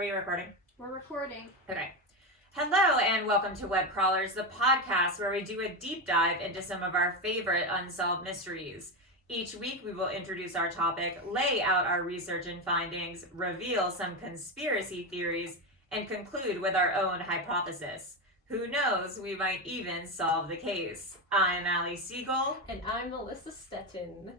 we recording? We're recording. Okay. Hello and welcome to Web Crawlers, the podcast where we do a deep dive into some of our favorite unsolved mysteries. Each week we will introduce our topic, lay out our research and findings, reveal some conspiracy theories, and conclude with our own hypothesis. Who knows, we might even solve the case. I'm Allie Siegel. And I'm Melissa Stettin.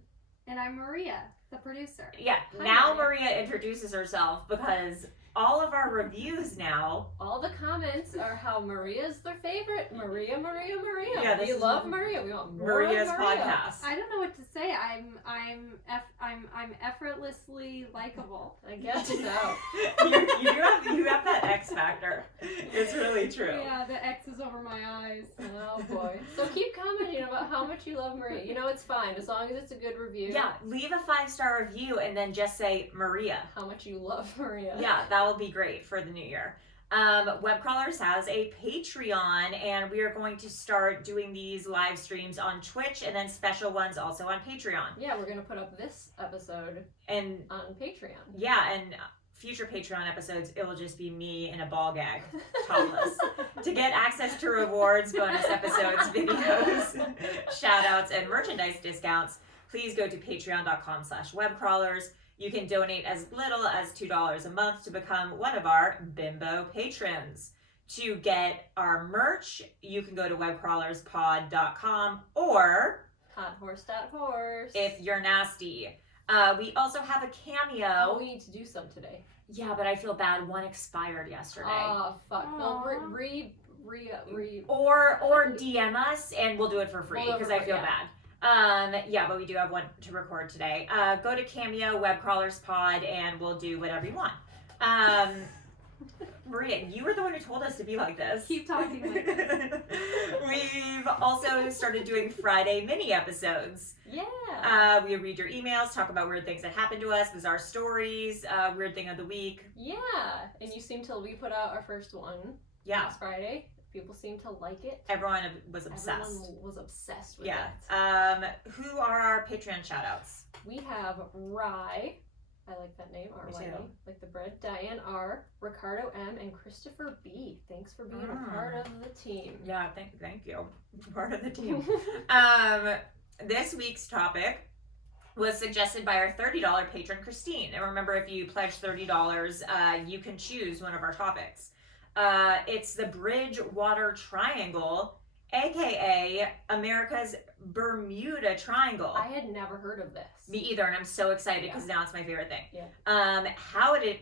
And I'm Maria, the producer. Yeah, Hi, now Maria. Maria introduces herself because all of our reviews now... All the comments are how Maria's their favorite. Maria. Yeah, this we is love Maria. We want more Maria's of Maria. podcast. I don't know what to say. I'm effortlessly likable. I guess so. you have that X factor. It's really true. Yeah, the X is over my eyes. Oh boy. So keep commenting about how much you love Maria. You know, it's fine as long as it's a good review. Yeah, leave a 5-star review and then just say Maria. How much you love Maria. Yeah, that will be great for the new year. Web Crawlers has a Patreon, and we are going to start doing these live streams on Twitch and then special ones also on Patreon. Yeah, we're gonna put up this episode And on Patreon. yeah, and future Patreon episodes, it will just be me in a ball gag, topless. To get access to rewards, bonus episodes, videos, shout outs, and merchandise discounts, please go to patreon.com/webcrawlers. You can donate as little as $2 a month to become one of our bimbo patrons. To get our merch, you can go to webcrawlerspod.com, or Hothorse.horse. if you're nasty. We also have a cameo. Oh, we need to do some today. Yeah, but I feel bad. One expired yesterday. Oh, fuck. Well, Aw. Or DM us and we'll do it for free We'll do it because for I free, feel yeah. bad. Yeah, but we do have one to record today. Go to Cameo, Web Crawlers Pod, and we'll do whatever you want. Maria, you were the one who told us to be like this. Keep talking like this. We've also started doing Friday mini episodes. Yeah. We read your emails, talk about weird things that happened to us, bizarre stories, weird thing of the week. Yeah. And you seem to, we put out our first one Yeah, last Friday. People seem to like it. everyone was obsessed. Everyone was obsessed with Yeah. it. Who are our Patreon shoutouts? We have Rye. I like that name, Me R-Y-E, too. like the bread. Diane R, Ricardo M, and Christopher B. Thanks for being Mm. a part of the team. Yeah, thank you. Part of the team. This week's topic was suggested by our $30 patron, Christine. And remember, if you pledge $30, you can choose one of our topics. It's the Bridgewater Triangle, aka America's Bermuda Triangle. I had never heard of this. Me either, and I'm so excited because now it's my favorite thing. Yeah. How did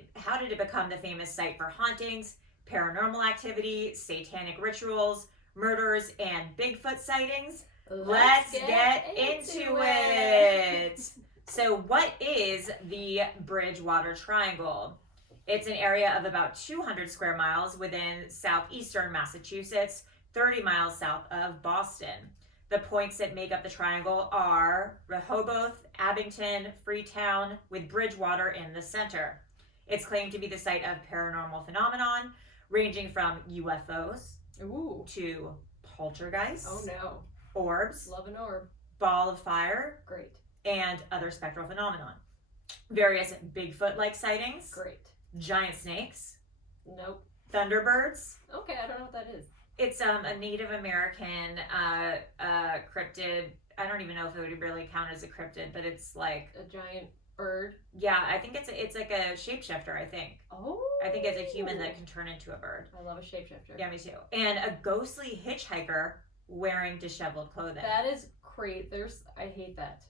it become the famous site for hauntings, paranormal activity, satanic rituals, murders, and Bigfoot sightings? Let's get into it. So, what is the Bridgewater Triangle? It's an area of about 200 square miles within southeastern Massachusetts, 30 miles south of Boston. The points that make up the triangle are Rehoboth, Abington, Freetown, with Bridgewater in the center. It's claimed to be the site of paranormal phenomenon, ranging from UFOs Ooh. to poltergeists, Oh no. orbs, Love an orb. ball of fire, Great. and other spectral phenomenon. Various Bigfoot-like sightings, Great. giant snakes, Nope. thunderbirds. Okay, I don't know what that is. It's a Native American cryptid. I don't even know if it would really count as a cryptid, but it's like, A giant bird. yeah, I think it's like a shapeshifter, I think. Oh. I think it's a human that can turn into a bird. I love a shapeshifter. Yeah, me too. And a ghostly hitchhiker wearing disheveled clothing. That is great. I hate that.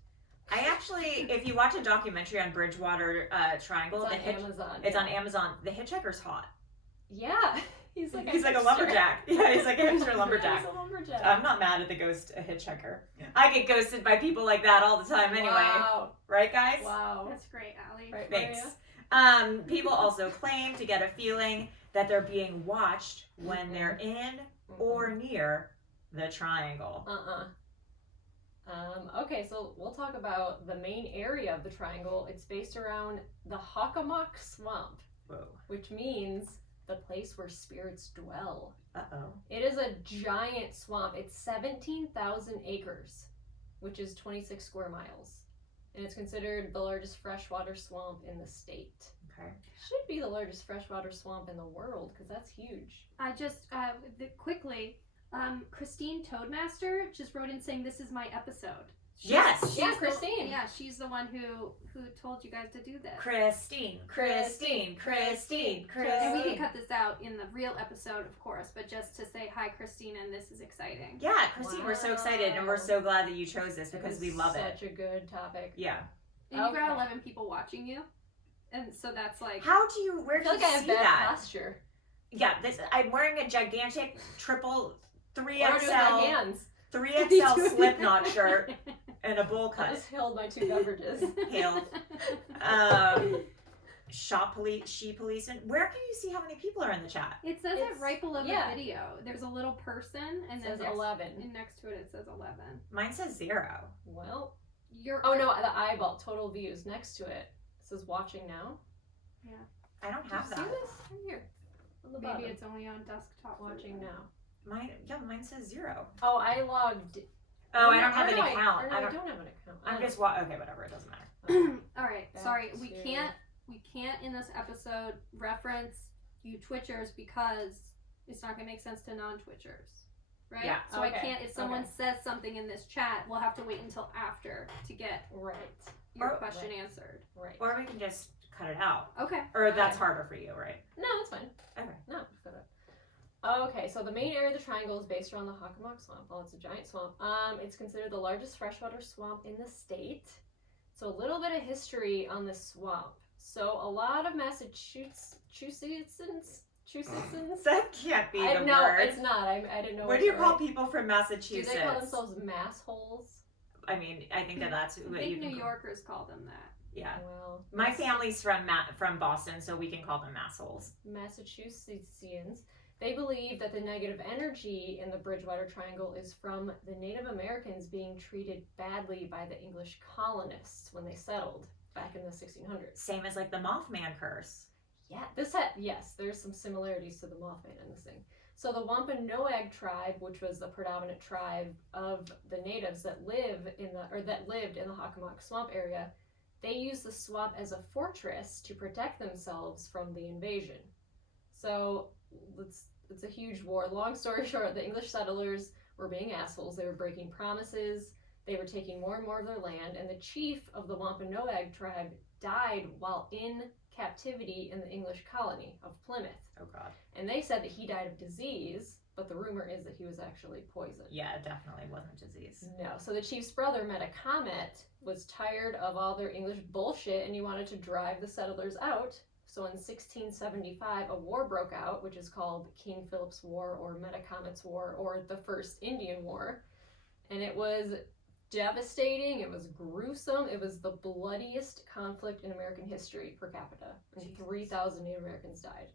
I actually, if you watch a documentary on Bridgewater Triangle, It's on Amazon. It's on Amazon. The hitchhiker's hot. Yeah. He's like a lumberjack. Yeah, he's like a hipster lumberjack. He's a lumberjack. I'm not mad at the ghost hitchhiker. I get ghosted by people like that all the time anyway. Wow. Right, guys? Wow. That's great, Allie. Right, Thanks. Maria? People also claim to get a feeling that they're being watched when they're in or near the triangle. Okay, so we'll talk about the main area of the triangle. It's based around the Hockomock Swamp, Whoa. which means the place where spirits dwell. Uh-oh. It is a giant swamp. It's 17,000 acres, which is 26 square miles. And it's considered the largest freshwater swamp in the state. Okay. Should be the largest freshwater swamp in the world because that's huge. I just quickly, Christine Toadmaster just wrote in saying this is my episode. Yes. Yeah, Christine. Yeah, she's the one who told you guys to do this. Christine. And we can cut this out in the real episode, of course, but just to say hi, Christine, and this is exciting. Yeah, Christine, we're so excited, and we're so glad that you chose this because we love it. Such a good topic. Yeah. And you've got 11 people watching you, and so that's like. How do you? Where I do feel you like I have see bad that? posture. Yeah, I'm wearing a gigantic triple What do I do with my 3XL hands? 3XL Slipknot shirt and a bowl I cut. just held my 2 beverages. Hailed. She policeman. Where can you see how many people are in the chat? It says it right below yeah. the video. There's a little person, and It then says 11. and next to it it says 11. Mine says 0. Well, You're. oh no, the eyeball total views next to it. It says watching now. I don't Do have you that. see this? Right here. On the Maybe bottom. it's only on desktop. Watching now. Mine says 0. Oh, I logged. Oh, I don't have an Or no, account. I I don't don't. have an account. I'm just okay, whatever. It doesn't matter. All right, Back sorry, to- we can't in this episode reference you Twitchers because it's not gonna make sense to non-Twitchers, right? Yeah, So I okay, can't. If someone okay. says something in this chat, we'll have to wait until after to get Right. your Or- question right. answered. Right. Or we can just cut it out. Okay. Or that's Okay. harder for you, right? No, it's fine. Okay. No, just got it. Okay, so the main area of the triangle is based around the Hockomock Swamp. Well, it's a giant swamp. It's considered the largest freshwater swamp in the state. So a little bit of history on this swamp. So a lot of Massachusetts. That can't be the No, word. it's not. I didn't know. What do you it call right. people from Do Massachusetts? they call themselves massholes? I mean, I think that's I what think you New can Yorkers call them that. Yeah. Well, My family's from Boston, so we can call them massholes. Massachusettsians. They believe that the negative energy in the Bridgewater Triangle is from the Native Americans being treated badly by the English colonists when they settled back in the 1600s. Same as like the Mothman curse. Yeah, yes, there's some similarities to the Mothman in this thing. So the Wampanoag tribe, which was the predominant tribe of the natives that lived in the Hockomock Swamp area, they used the swamp as a fortress to protect themselves from the invasion. So it's a huge war. Long story short, the English settlers were being assholes. They were breaking promises. They were taking more and more of their land. And the chief of the Wampanoag tribe died while in captivity in the English colony of Plymouth. Oh God. And they said that he died of disease, but the rumor is that he was actually poisoned. Yeah, it definitely wasn't disease. No. So the chief's brother, Metacomet, was tired of all their English bullshit and he wanted to drive the settlers out. So in 1675, a war broke out, which is called King Philip's War or Metacomet's War or the First Indian War. And it was devastating. It was gruesome. It was the bloodiest conflict in American history per capita. And 3,000 Native Americans died.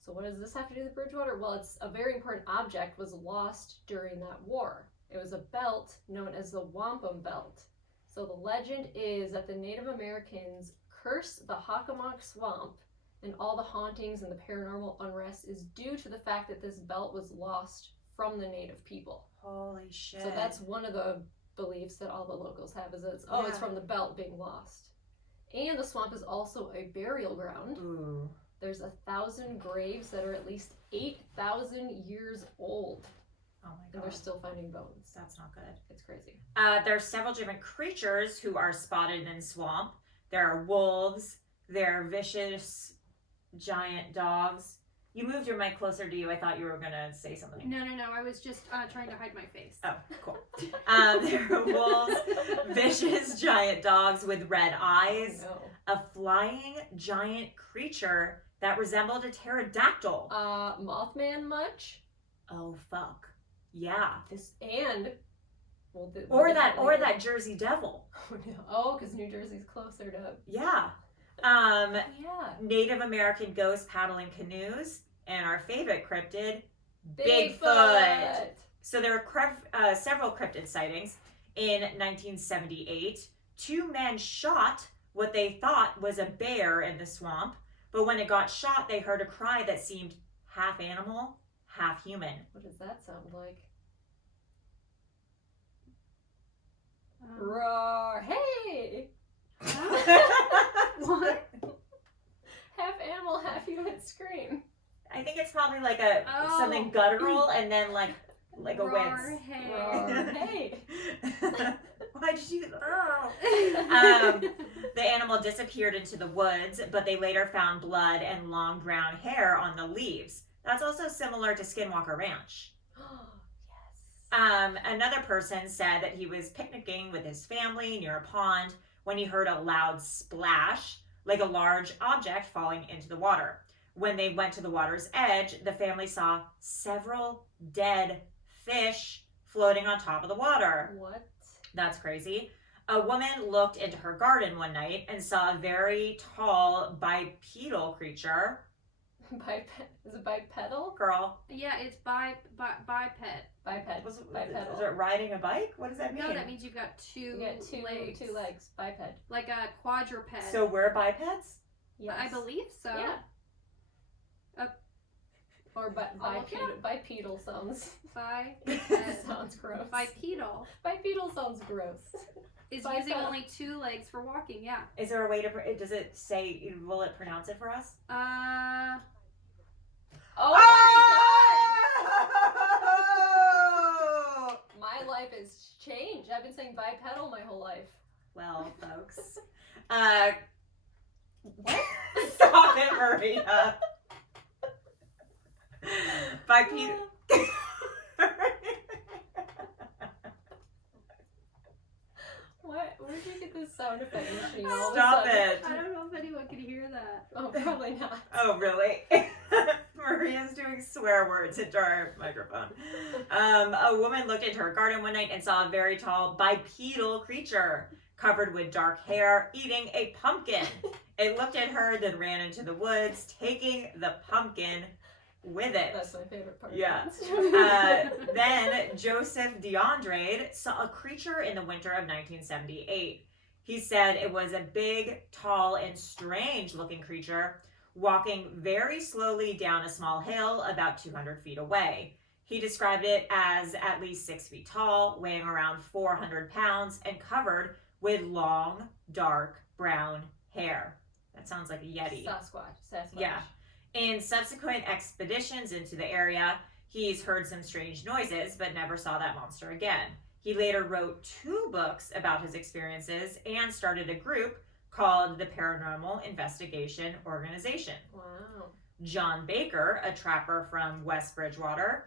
So what does this have to do with Bridgewater? Well, it's a very important object was lost during that war. It was a belt known as the Wampum Belt. So the legend is that the Native Americans cursed the Hockomock Swamp, and all the hauntings and the paranormal unrest is due to the fact that this belt was lost from the native people. Holy shit. So that's one of the beliefs that all the locals have is that it's Yeah. from the belt being lost. And the swamp is also a burial ground. Ooh. There's 1,000 graves that are at least 8,000 years old, Oh my and God. they're still finding bones. That's not good. It's crazy. There are several different creatures who are spotted in swamp. There are wolves. There are vicious giant dogs. You moved your mic closer to you. I thought you were going to say something. No. I was just trying to hide my face. Oh, cool. There are wolves, vicious giant dogs with red eyes, No. a flying giant creature that resembled a pterodactyl. Mothman much? Oh, fuck. Yeah. Or that Jersey Devil. Oh, because New Jersey's closer to. Yeah. Yeah. Native American ghosts paddling canoes, and our favorite cryptid, Bigfoot. Bigfoot. So there were several cryptid sightings. In 1978, 2 men shot what they thought was a bear in the swamp, but when it got shot, they heard a cry that seemed half animal, half human. What does that sound like? Um, Roar! Hey! what? half animal, half human scream? I think it's probably like a something guttural and then like a Roar, wince. hey. Roar, hey. Why'd you do the animal disappeared into the woods, but they later found blood and long brown hair on the leaves. That's also similar to Skinwalker Ranch. Yes. Another person said that he was picnicking with his family near a pond when he heard a loud splash, like a large object falling into the water. When they went to the water's edge, the family saw several dead fish floating on top of the water. What? That's crazy. A woman looked into her garden one night and saw a very tall bipedal creature. Is it bipedal? Girl. Yeah, it's biped. Biped. Is Bipedal. it riding a bike? What does that mean? No, that means you've got two legs. Two legs. Biped. Like a quadruped. So we're bipeds? Yes. I believe so. Yeah. Or I'll look it up. bipedal sounds. Biped. Sounds gross. Bipedal Bipedal sounds gross. is Bipedal. using only two legs for walking. Yeah. Is there a way to, does it say, will it pronounce it for us? Oh my god! My life has changed. I've been saying bipedal my whole life. Well, folks. What? Stop it, Maria. Bipedal. What? Where did you get this sound effect machine? All of a Stop sudden? it. I don't know if anyone can hear that. Oh, probably not. Oh, really? Maria's doing swear words into our microphone. A woman looked into her garden one night and saw a very tall bipedal creature covered with dark hair eating a pumpkin. It looked at her, then ran into the woods, taking the pumpkin with it. That's my favorite part. Yeah. Then Joseph DeAndrade saw a creature in the winter of 1978. He said it was a big, tall, and strange-looking creature walking very slowly down a small hill about 200 feet away. He described it as at least 6 feet tall, weighing around 400 pounds, and covered with long, dark, brown hair. That sounds like a Yeti. Sasquatch. Yeah. In subsequent expeditions into the area, he's heard some strange noises, but never saw that monster again. He later wrote 2 books about his experiences and started a group called the Paranormal Investigation Organization. Wow. John Baker, a trapper from West Bridgewater,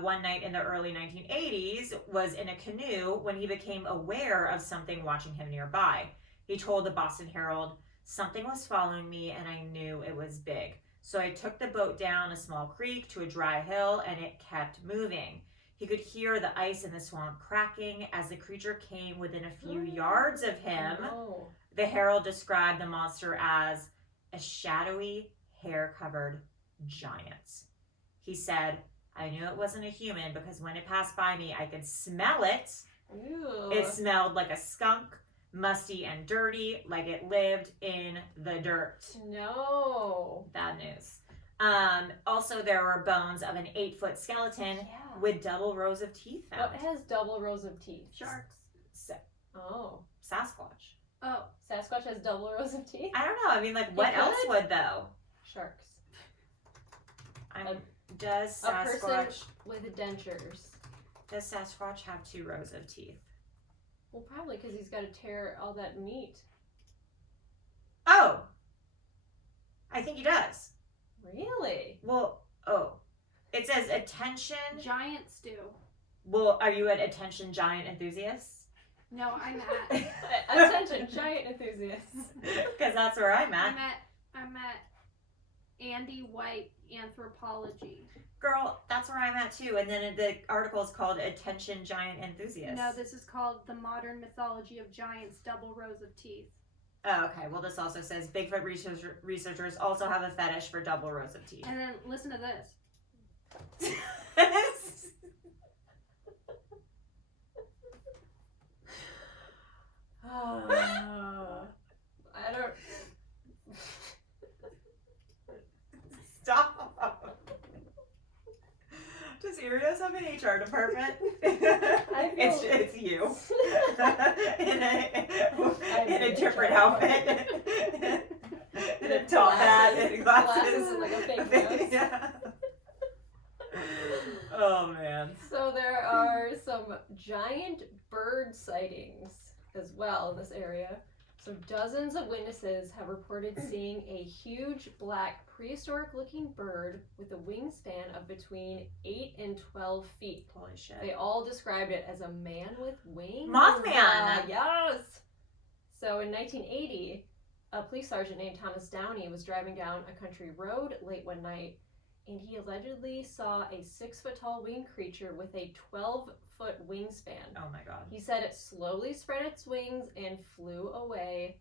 one night in the early 1980s was in a canoe when he became aware of something watching him nearby. He told the Boston Herald, "Something was following me and I knew it was big. So I took the boat down a small creek to a dry hill and it kept moving. He could hear the ice in the swamp cracking as the creature came within a few yards of him." Oh. The Herald described the monster as a shadowy, hair-covered giant. He said, "I knew it wasn't a human because when it passed by me, I could smell it. Ew. It smelled like a skunk, musty and dirty, like it lived in the dirt." No. Bad news. Also, there were bones of an 8-foot skeleton Yeah. with double rows of teeth What found. has double rows of teeth? Sharks. Oh. Sasquatch. Oh, Sasquatch has double rows of teeth? I don't know. I mean, like, what else could. would, though? Sharks. Does A person Sasquatch with dentures. have 2 rows of teeth? Well, probably because he's got to tear all that meat. Oh! I think he does. Really? Well, oh. It says attention. giants do. Well, are you an attention giant enthusiast? No, I'm at. Attention, giant enthusiasts. Because that's where I'm at. I'm at Andy White Anthropology. Girl, that's where I'm at too. And then the article is called Attention Giant Enthusiast. No, this is called The Modern Mythology of Giants, Double Rows of Teeth. Oh, okay. Well, this also says Bigfoot researchers also have a fetish for double rows of teeth. And then listen to this. I don't. Stop. Does Erios have an HR department? It's you. in a different outfit. a top hat and glasses. and like a fake nose. Yeah. Oh man. So there are some giant bird sightings as well in this area. So dozens of witnesses have reported seeing a huge black prehistoric looking bird with a wingspan of between 8 and 12 feet. Holy shit. They all described it as a man with wings. Mothman! Yes! So in 1980, a police sergeant named Thomas Downey was driving down a country road late one night, and he allegedly saw a 6-foot-tall winged creature with a 12-foot wingspan. Oh my god. He said it slowly spread its wings and flew away,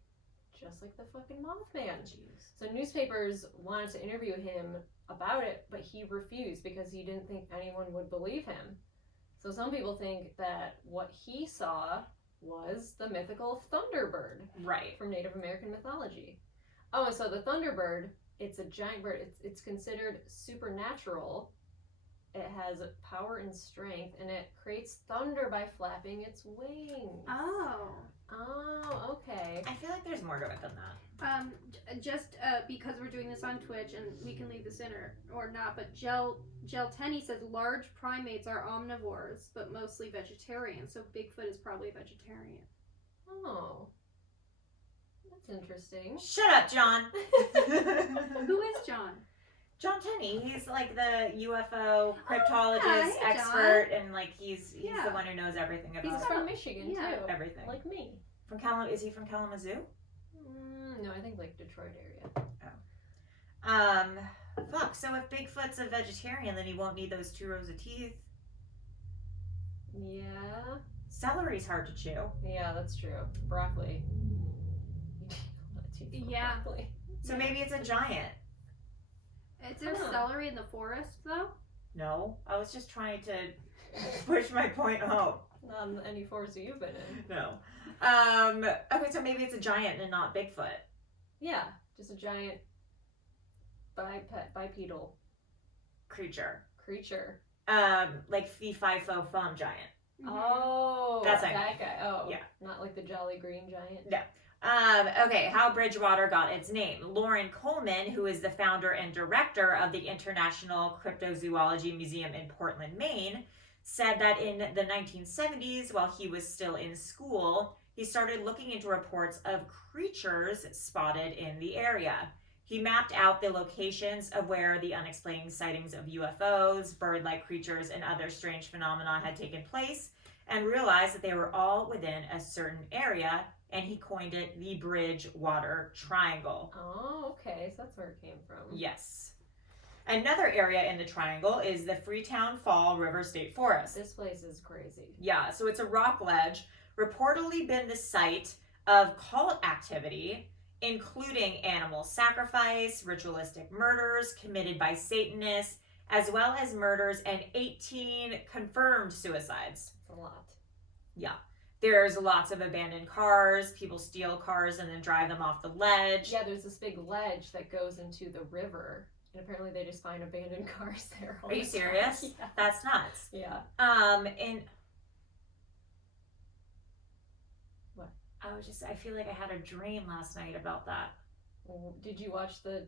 just like the fucking Mothman. Jeez. So newspapers wanted to interview him about it, but he refused because he didn't think anyone would believe him. So some people think that what he saw was the mythical Thunderbird. Right. From Native American mythology. Oh, and so the Thunderbird, it's a giant bird. It's considered supernatural. It has power and strength, and it creates thunder by flapping its wings. Oh. Oh, okay. I feel like there's more to it than that. Just because we're doing this on Twitch, and we can leave this in or not, but Gel Tenny says large primates are omnivores, but mostly vegetarian. So Bigfoot is probably a vegetarian. Oh. That's interesting. Shut up, John. Who is John? John Tenney. He's like the UFO cryptologist hey, expert, and like he's Yeah. the one who knows everything about He's from Michigan, Yeah. too. everything. Like me. Is he from Kalamazoo? No, I think like Detroit area. Fuck. So if Bigfoot's a vegetarian, then he won't need those 2 rows of teeth. Yeah. Celery's hard to chew. Yeah, that's true. Broccoli. Yeah. Broccoli. So maybe it's a giant. Is there celery in the forest, though? No, I was just trying to push my point home. Not in any forest you've been in. No. Okay, so maybe it's a giant and not Bigfoot. Yeah, just a giant bipedal Creature. Like fee fi fo fum giant. Oh, That's that like- guy. Oh, yeah. Not like the Jolly Green Giant. Yeah. Okay, how Bridgewater got its name. Lauren Coleman, who is the founder and director of the International Cryptozoology Museum in Portland, Maine, said that in the 1970s, while he was still in school, he started looking into reports of creatures spotted in the area. He mapped out the locations of where the unexplained sightings of UFOs, bird-like creatures, and other strange phenomena had taken place, and realized that they were all within a certain area, and he coined it the Bridgewater Triangle. Oh, okay. So that's where it came from. Yes. Another area in the triangle is the Freetown Fall River State Forest. This place is crazy. Yeah, so it's a rock ledge, reportedly been the site of cult activity, including animal sacrifice, ritualistic murders committed by Satanists, as well as murders and 18 confirmed suicides. It's a lot. Yeah. There's lots of abandoned cars. People steal cars and then drive them off the ledge. Yeah, there's this big ledge that goes into the river, and apparently they just find abandoned cars there. Are you serious? Yeah. That's nuts. Yeah. And What? I feel like I had a dream last night about that. Well, did you watch the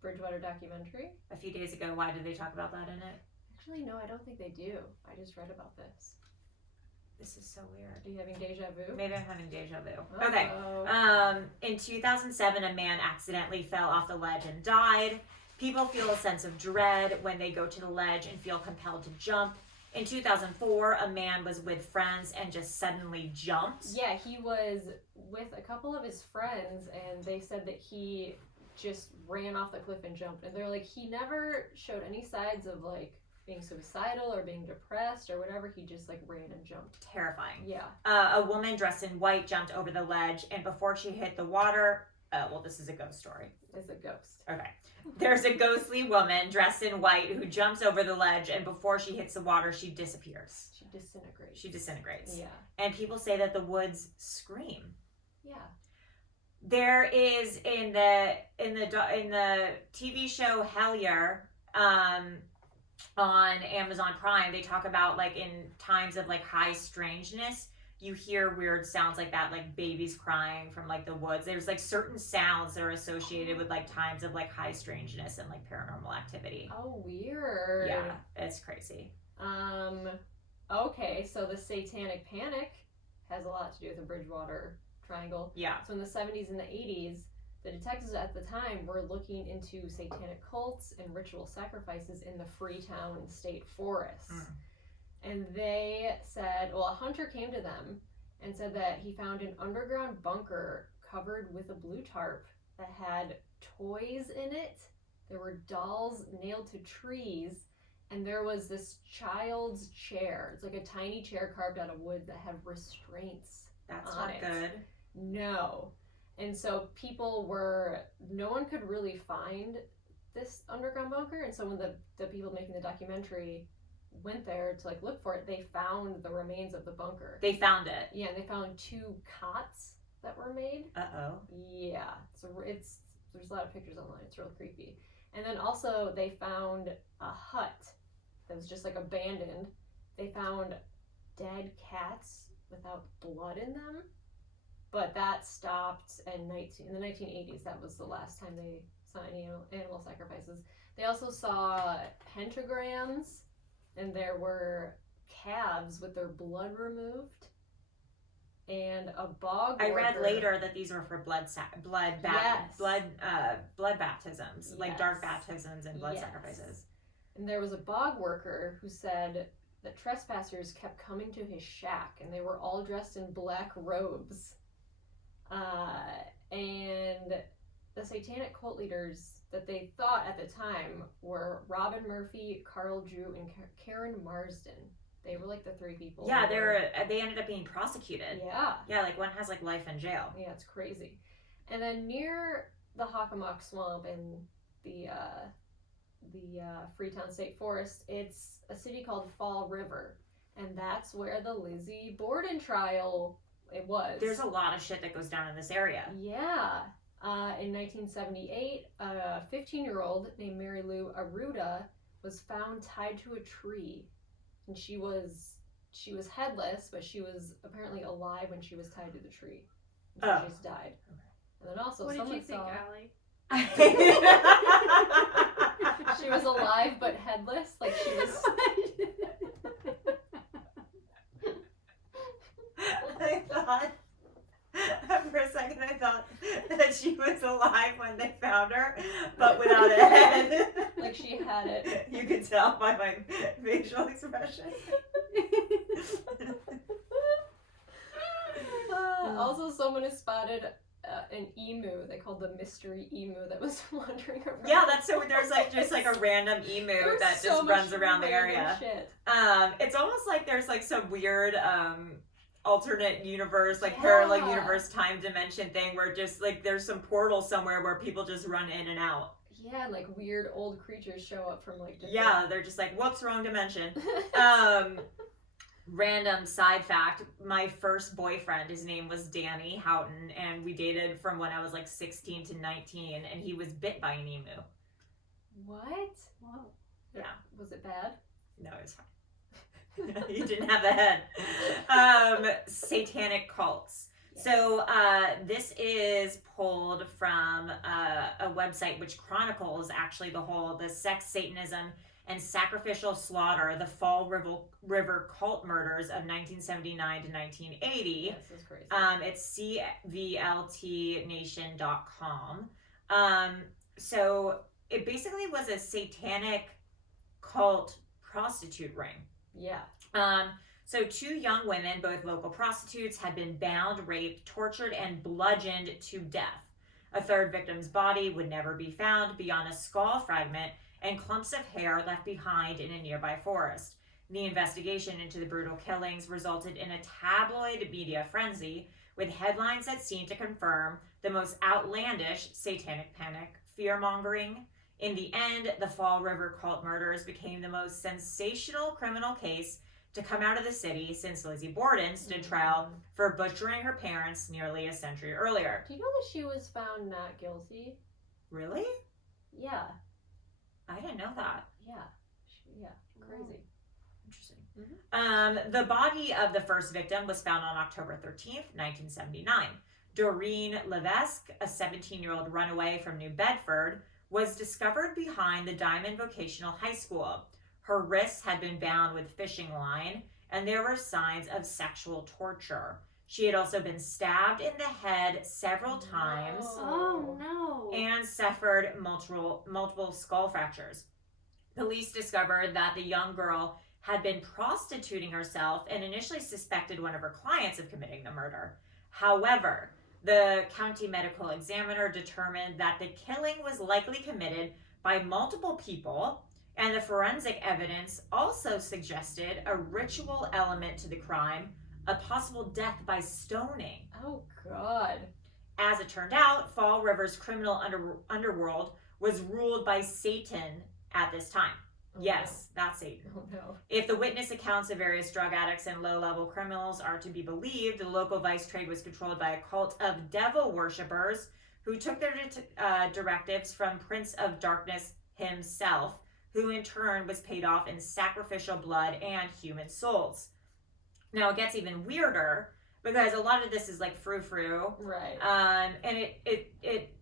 Bridgewater documentary? A few days ago. Why did they talk about that in it? Actually, no, I don't think they do. I just read about this. This is so weird. Are you having deja vu? Maybe I'm having deja vu. Uh-oh. Okay. In 2007, a man accidentally fell off the ledge and died. People feel a sense of dread when they go to the ledge and feel compelled to jump. In 2004, a man was with friends and just suddenly jumped. Yeah, he was with a couple of his friends, and they said that he just ran off the cliff and jumped. And they're like, he never showed any signs of like being suicidal or being depressed or whatever. He just like ran and jumped. Terrifying. Yeah. A woman dressed in white jumped over the ledge, and before she hit the water, well, this is a ghost story. It's a ghost. Okay. There's a ghostly woman dressed in white who jumps over the ledge, and before she hits the water, she disappears. She disintegrates. Yeah. Yeah. And people say that the woods scream. Yeah. There is in the TV show Hellier, on Amazon Prime, they talk about like in times of like high strangeness, you hear weird sounds like that, like babies crying from like the woods. There's like certain sounds that are associated with like times of like high strangeness and like paranormal activity. Oh, weird. Yeah, it's crazy. Okay, so the Satanic Panic has a lot to do with the Bridgewater Triangle. Yeah. So in the 70s and the 80s, the detectives at the time were looking into satanic cults and ritual sacrifices in the Freetown State Forest. And they said, well, a hunter came to them and said that he found an underground bunker covered with a blue tarp that had toys in it. There were dolls nailed to trees, and there was this child's chair. It's like a tiny chair carved out of wood that had restraints. That's on not it. good. No. And so no one could really find this underground bunker. And so when the people making the documentary went there to like look for it, they found the remains of the bunker. They found it. Yeah, and they found 2 cots that were made. Uh-oh. Yeah. So there's a lot of pictures online. It's real creepy. And then also they found a hut that was just like abandoned. They found dead cats without blood in them. But that stopped in the 1980s. That was the last time they saw any animal sacrifices. They also saw pentagrams, and there were calves with their blood removed, and a bog. I read later that these were for blood baptisms, like dark baptisms and blood sacrifices. And there was a bog worker who said that trespassers kept coming to his shack, and they were all dressed in black robes. And the satanic cult leaders that they thought at the time were Robin Murphy, Carl Drew, and Karen Marsden. They were like the 3 people. Yeah, they ended up being prosecuted. Yeah. Yeah, like one has like life in jail. Yeah, it's crazy. And then near the Hockomock Swamp in the Freetown State Forest, it's a city called Fall River, and that's where the Lizzie Borden trial was. There's a lot of shit that goes down in this area. Yeah. In 1978, a 15-year-old named Mary Lou Arruda was found tied to a tree, and she was headless, but she was apparently alive when she was tied to the tree. And she just died. Okay. And then also what someone did you think, Allie? She was alive but headless, like she was. I thought, for a second, I thought that she was alive when they found her, but without a head. Like she had it. You could tell by my facial expression. Also, someone has spotted an emu. They called the mystery emu that was wandering around. Yeah, that's so. There's like just like a random emu that so just runs around the area. Shit. It's almost like there's like some weird alternate universe, like parallel universe time dimension thing where just like there's some portal somewhere where people just run in and out. Yeah, and like weird old creatures show up from like different... Yeah, they're just like, whoops, wrong dimension. Random side fact, my first boyfriend, his name was Danny Houghton, and we dated from when I was like 16 to 19, and he was bit by an emu. What? Whoa. Yeah. Was it bad? No, it was fine. He didn't have a head. Satanic cults. Yeah. So this is pulled from a website which chronicles actually the sex, Satanism, and sacrificial slaughter, the Fall River cult murders of 1979 to 1980. This is crazy. It's cvltnation.com. So it basically was a satanic cult prostitute ring. Yeah. So 2 young women, both local prostitutes, had been bound, raped, tortured, and bludgeoned to death. A 3rd victim's body would never be found beyond a skull fragment and clumps of hair left behind in a nearby forest. The investigation into the brutal killings resulted in a tabloid media frenzy, with headlines that seemed to confirm the most outlandish satanic panic, fear-mongering. In the end, the Fall River cult murders became the most sensational criminal case to come out of the city since Lizzie Borden stood trial for butchering her parents nearly a century earlier. Do you know that she was found not guilty? Really? Yeah. I didn't know that. Yeah. Crazy. Interesting. The body of the first victim was found on October 13th, 1979. Doreen Levesque, a 17-year-old runaway from New Bedford, was discovered behind the Diamond Vocational High School. Her wrists had been bound with fishing line, and there were signs of sexual torture. She had also been stabbed in the head several times Oh no. and suffered multiple skull fractures. Police discovered that the young girl had been prostituting herself and initially suspected one of her clients of committing the murder. However, the county medical examiner determined that the killing was likely committed by multiple people, and the forensic evidence also suggested a ritual element to the crime, a possible death by stoning. Oh, God. As it turned out, Fall River's criminal underworld was ruled by Satan at this time. Oh, Yes, that's Satan. No. Oh, no. If the witness accounts of various drug addicts and low-level criminals are to be believed, the local vice trade was controlled by a cult of devil worshippers who took their directives from Prince of Darkness himself, who in turn was paid off in sacrificial blood and human souls. Now it gets even weirder because a lot of this is like frou-frou. Right. And it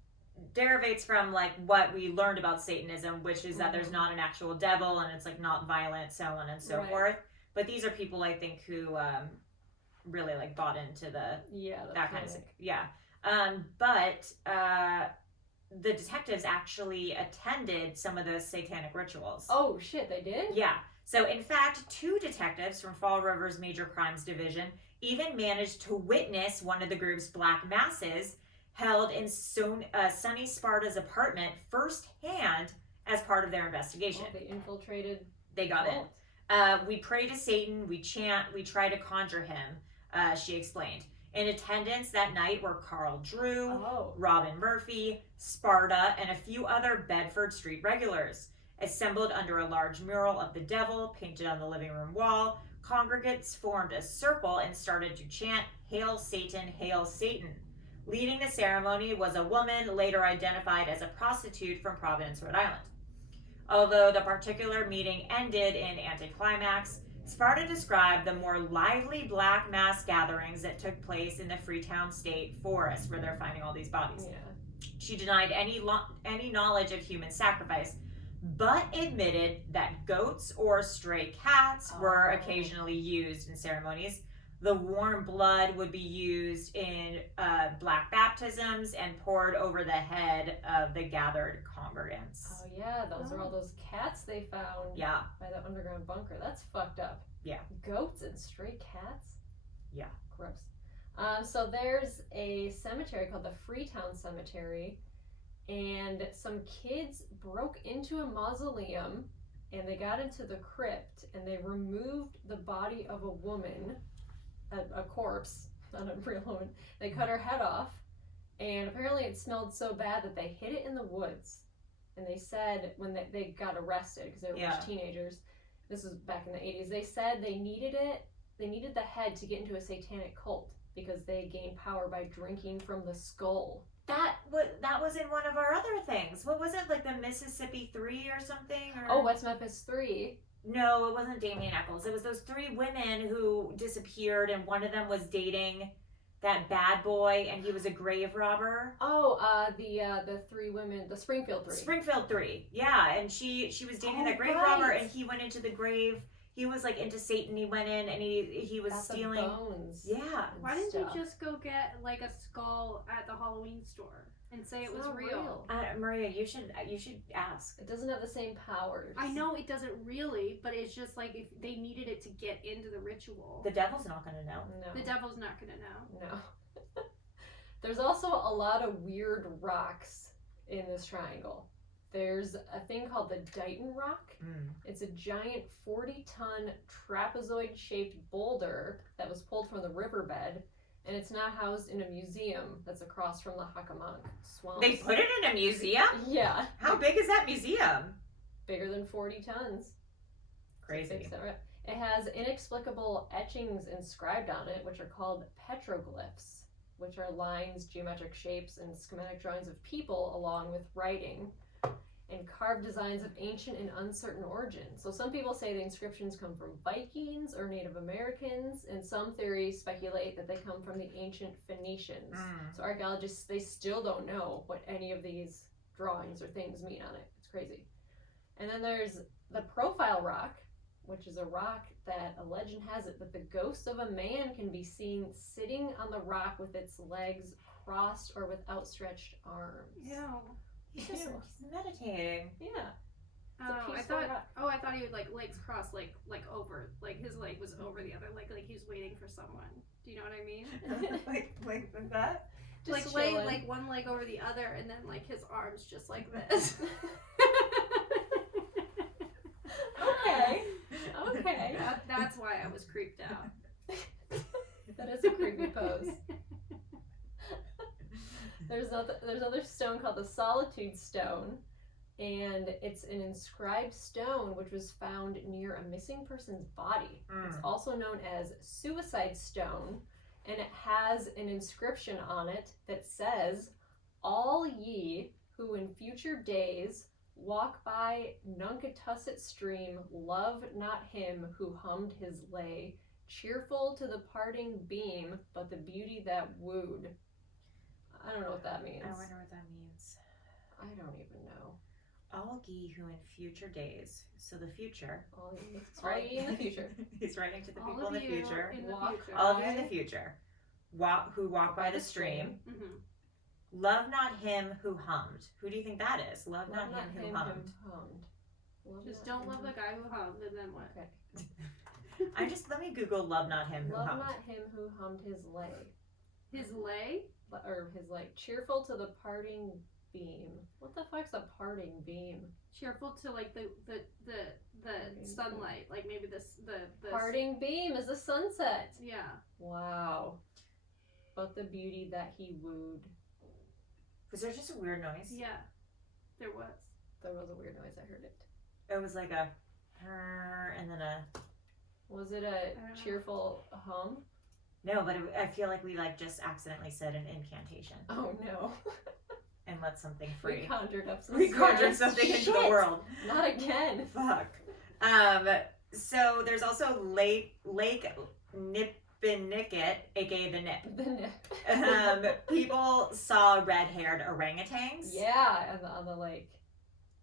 derivates from like what we learned about Satanism, which is that there's not an actual devil and it's like not violent, so on and so Right. forth. But these are people I think who really like bought into that kind of thing. Yeah. But the detectives actually attended some of those satanic rituals. Oh, shit, they did? Yeah. So, in fact, 2 detectives from Fall River's Major Crimes Division even managed to witness one of the group's black masses held in Sonny Sparta's apartment firsthand as part of their investigation. Oh, they infiltrated. They got in. We pray to Satan, we chant, we try to conjure him, she explained. In attendance that night were Carl Drew, Robin Murphy, Sparta, and a few other Bedford Street regulars. Assembled under a large mural of the devil painted on the living room wall, congregants formed a circle and started to chant, "Hail Satan, Hail Satan." Leading the ceremony was a woman later identified as a prostitute from Providence, Rhode Island. Although the particular meeting ended in anticlimax, Sparta described the more lively black mass gatherings that took place in the Freetown State Forest, where they're finding all these bodies. Yeah. She denied any knowledge of human sacrifice, but admitted that goats or stray cats were occasionally used in ceremonies. The warm blood would be used in black baptisms and poured over the head of the gathered congregants. Oh, yeah, those are all those cats they found by the underground bunker. That's fucked up. Yeah. Goats and stray cats? Yeah. Gross. So there's a cemetery called the Freetown Cemetery, and some kids broke into a mausoleum and they got into the crypt and they removed the body of a woman, a corpse, not a real woman. They cut her head off, and apparently it smelled so bad that they hid it in the woods. And they said when they got arrested because they were just teenagers, this was back in the 80s, they said they needed the head to get into a satanic cult because they gained power by drinking from the skull. That was in one of our other things. What was it, like the Mississippi 3 or something? Oh, West Memphis 3. No, it wasn't Damien Eccles. It was those 3 women who disappeared, and one of them was dating that bad boy, and he was a grave robber. Oh, the 3 women, the Springfield 3. Springfield 3, yeah, and she was dating that grave robber, and he went into the grave. He was like into Satan. He went in and he was stealing bones. Yeah. Why didn't you just go get like a skull at the Halloween store and say it was real? Maria, you should ask. It doesn't have the same powers. I know it doesn't really, but it's just like if they needed it to get into the ritual. The devil's not gonna know. No. The devil's not gonna know. No. There's also a lot of weird rocks in this triangle. There's a thing called the Dighton Rock. It's a giant 40-ton trapezoid-shaped boulder that was pulled from the riverbed, and it's now housed in a museum that's across from the Hockomock Swamps. They put it in a museum? Yeah. How big is that museum? Bigger than 40 tons. Crazy. It has inexplicable etchings inscribed on it, which are called petroglyphs, which are lines, geometric shapes, and schematic drawings of people along with writing. and carved designs of ancient and uncertain origin. So some people say the inscriptions come from Vikings or Native Americans, and some theories speculate that they come from the ancient Phoenicians. So archaeologists, they still don't know what any of these drawings or things mean on it. It's crazy. And then there's the Profile Rock, which is a rock that a legend has it that the ghost of a man can be seen sitting on the rock with its legs crossed or with outstretched arms. Ew. He's just meditating. Yeah. I thought he would like legs crossed, like over, like his leg was over the other leg, like he was waiting for someone. Do you know what I mean? like that? Just like one leg over the other, and then like his arms just like this. Okay. That's why I was creeped out. That is a creepy pose. There's another stone called the Solitude Stone, and it's an inscribed stone which was found near a missing person's body. It's also known as Suicide Stone, and it has an inscription on it that says, "All ye who in future days walk by Nunkatusset stream, love not him who hummed his lay, cheerful to the parting beam, but the beauty that wooed." I don't know what that means. I wonder what that means. I don't even know. All ye who in future days, so the future. All ye in the future. He's writing to the All people of in the you future. in the Walk future. All of you in the future. Who walk by the stream. Mm-hmm. Love not him who hummed. Who do you think that is? Love not him who hummed. Just don't love the guy who hummed, and then what? Okay. Let me Google love not him who Love hummed. not him who hummed his lay. His lay? Or his like cheerful to the parting beam. What the fuck's a parting beam? Cheerful to like the sunlight, like maybe the Parting beam is the sunset. Yeah. Wow. But the beauty that he wooed. Was there just a weird noise? Yeah. There was. There was a weird noise. I heard it. It was like a and then a. Was it a cheerful hum? No, but I feel like we just accidentally said an incantation Oh no. and let something free. We conjured up some We conjured spirits. something into the Shit. world. Not again. Fuck. So there's also Lake Nippinicket, aka the Nip. The nip. People saw red-haired orangutans. Yeah, on the lake.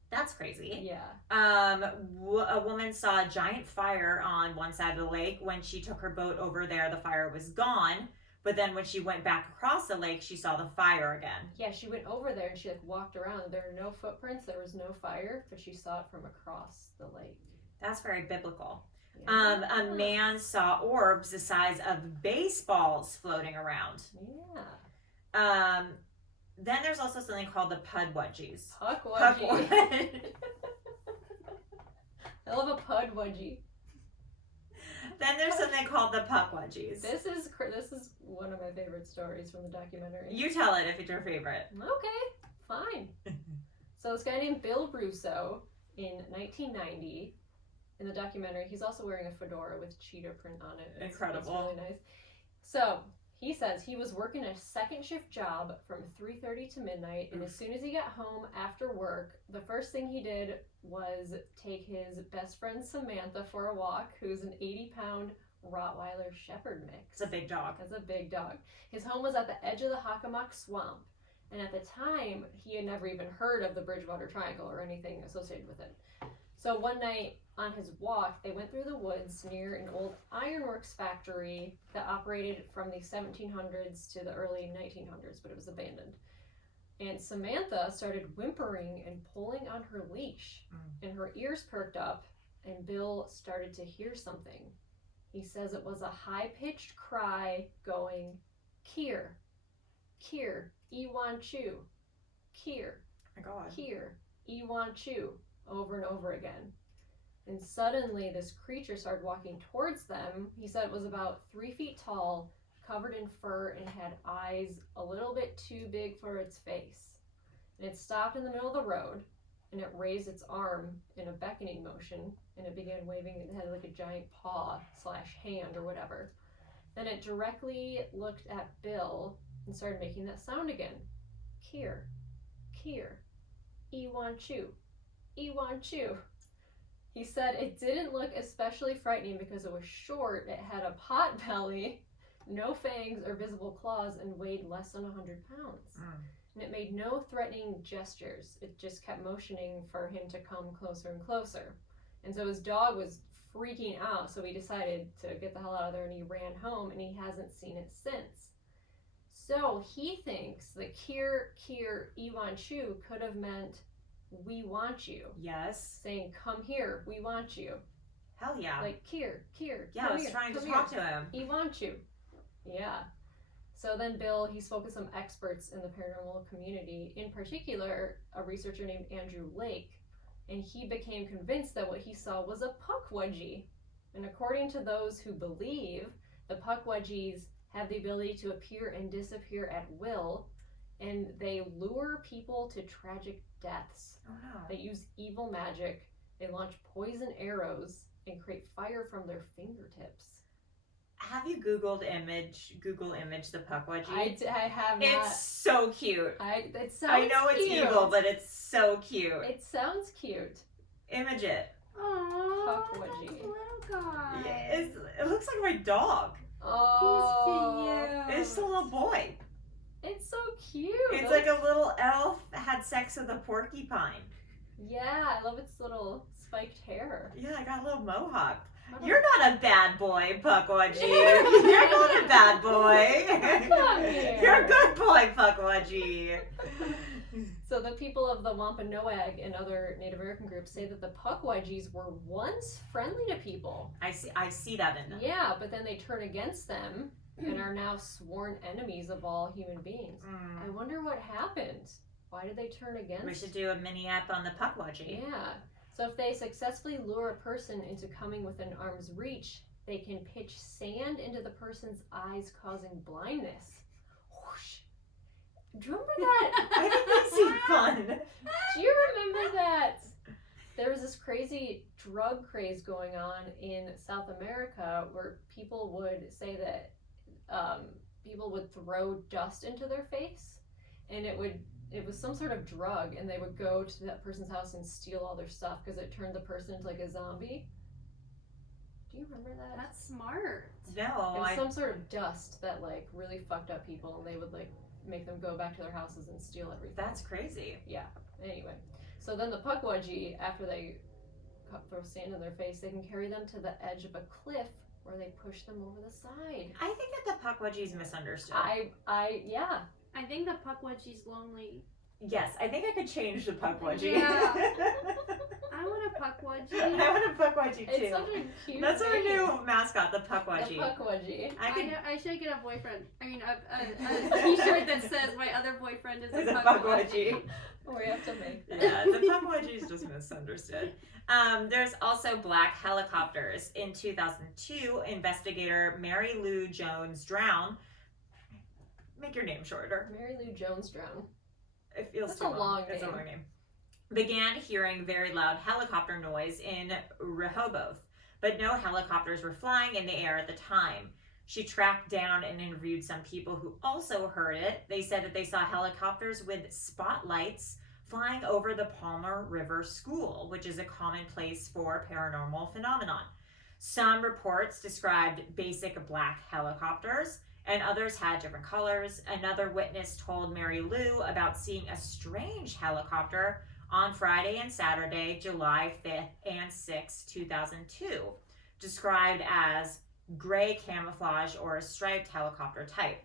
That's crazy. Yeah. A woman saw a giant fire on one side of the lake. When she took her boat over there, the fire was gone. But then when she went back across the lake, she saw the fire again. Yeah, she went over there and she walked around. There were no footprints. There was no fire, but she saw it from across the lake. That's very biblical. Yeah. A man saw orbs the size of baseballs floating around. Yeah. Then there's also something called the Pudwudgies. Puckwudgie. I love a Pudwudgie. Then there's something called the Puckwudgies. This is one of my favorite stories from the documentary. You tell it if it's your favorite. Okay, fine. So this guy named Bill Russo in 1990 in the documentary, he's also wearing a fedora with cheetah print on it. Incredible. It's really nice. So he says he was working a second shift job from 3:30 to midnight, and as soon as he got home after work, the first thing he did was take his best friend Samantha for a walk, who's an 80-pound Rottweiler Shepherd mix. It's a big dog. That's a big dog. His home was at the edge of the Hockomock Swamp, and at the time, he had never even heard of the Bridgewater Triangle or anything associated with it. So one night on his walk, they went through the woods near an old ironworks factory that operated from the 1700s to the early 1900s, but it was abandoned. And Samantha started whimpering and pulling on her leash, and her ears perked up, and Bill started to hear something. He says it was a high-pitched cry going, "Kier, Kier, Iwan Chu, Kier, Oh my God. Kier, Iwan Chu," over and over again. And suddenly this creature started walking towards them. He said it was about 3 feet tall, covered in fur, and had eyes a little bit too big for its face. And it stopped in the middle of the road, and it raised its arm in a beckoning motion, and it began waving. It had like a giant paw/hand or whatever. Then it directly looked at Bill and started making that sound again. "Kier, Kier, Iwan Chu, Iwanchu. He said it didn't look especially frightening because it was short, it had a pot belly, no fangs or visible claws, and weighed less than 100 pounds. And it made no threatening gestures. It just kept motioning for him to come closer and closer. And so his dog was freaking out, so he decided to get the hell out of there and he ran home, and he hasn't seen it since. So he thinks that Kir Iwanchu could have meant we want you. Yes. Saying, come here, we want you. Hell yeah. Like, Kir, yeah, I was trying to talk to him. He wants you. Yeah. So then Bill, he spoke with some experts in the paranormal community, in particular, a researcher named Andrew Lake, and he became convinced that what he saw was a pukwudgie. And according to those who believe, the pukwudgies have the ability to appear and disappear at will, and they lure people to tragic deaths. Oh no. They use evil magic, they launch poison arrows, and create fire from their fingertips. Have you Google image the pukwudgie? I have not. It's so cute. It sounds I know it's cute. evil, but it's so cute. It sounds cute. Image it. Aww, Pukwudgie. that's a little guy. Yeah, it looks like my dog. Oh, He's cute. It's just a little boy. It's so cute. It's like a little elf had sex with a porcupine. Yeah, I love its little spiked hair. Yeah, I got a little mohawk. Oh. You're not a bad boy, Pukwudgie. You're not a bad boy. Come here. You're a good boy, Pukwudgie. So the people of the Wampanoag and other Native American groups say that the Pukwudgies were once friendly to people. I see that in them. Yeah, but then they turn against them and are now sworn enemies of all human beings. I wonder what happened. Why did they turn against? We should do a mini app on the Pukwudgie. Yeah. So if they successfully lure a person into coming within arm's reach, they can pitch sand into the person's eyes, causing blindness. Whoosh. Do you remember that? I think they seem fun. Do you remember that? There was this crazy drug craze going on in South America where people would say that people would throw dust into their face, and it was some sort of drug, and they would go to that person's house and steal all their stuff because it turned the person into like a zombie. Do you remember that? That's smart. No, It was some sort of dust that like really fucked up people, and they would like make them go back to their houses and steal everything. That's crazy. Yeah. Anyway, so then the Pukwudgie, after they throw sand in their face, they can carry them to the edge of a cliff where they push them over the side. I think that the Pukwudgie is misunderstood. Yeah. I think the pukwudgie's lonely. Yes, I think I could change the Pukwudgie. Yeah. I want a pukwudgie. I want a Pukwudgie too. It's such a cute That's our name. new mascot, the The Pukwudgie. Pukwudgie. I should get a boyfriend. I mean, a t-shirt that says my other boyfriend is a It's a pukwudgie. Pukwudgie. We have to make that. Yeah, the Pukwudgie is just misunderstood. There's also black helicopters. In 2002, investigator Mary Lou Jones Drown. Make your name shorter. Mary Lou Jones Drown. It feels That's too a long It's a name. long name. Began hearing very loud helicopter noise in Rehoboth, but no helicopters were flying in the air at the time. She tracked down and interviewed some people who also heard it. They said that they saw helicopters with spotlights flying over the Palmer River School, which is a common place for paranormal phenomenon. Some reports described basic black helicopters, and others had different colors. Another witness told Mary Lou about seeing a strange helicopter on Friday and Saturday, July 5th and 6th, 2002, described as gray camouflage or a striped helicopter type.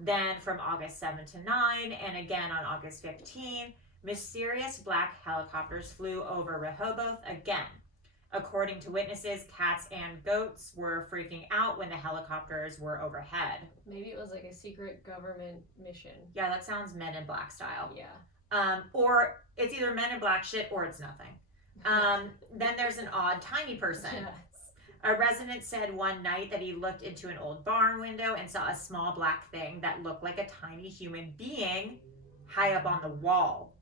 Then from August 7 to 9, and again on August 15, mysterious black helicopters flew over Rehoboth again. According to witnesses, cats and goats were freaking out when the helicopters were overhead. Maybe it was like a secret government mission. Yeah, that sounds Men in Black style. Yeah. Or it's either Men in Black shit or it's nothing. Then there's an odd tiny person. Yes. A resident said one night that he looked into an old barn window and saw a small black thing that looked like a tiny human being high up on the wall.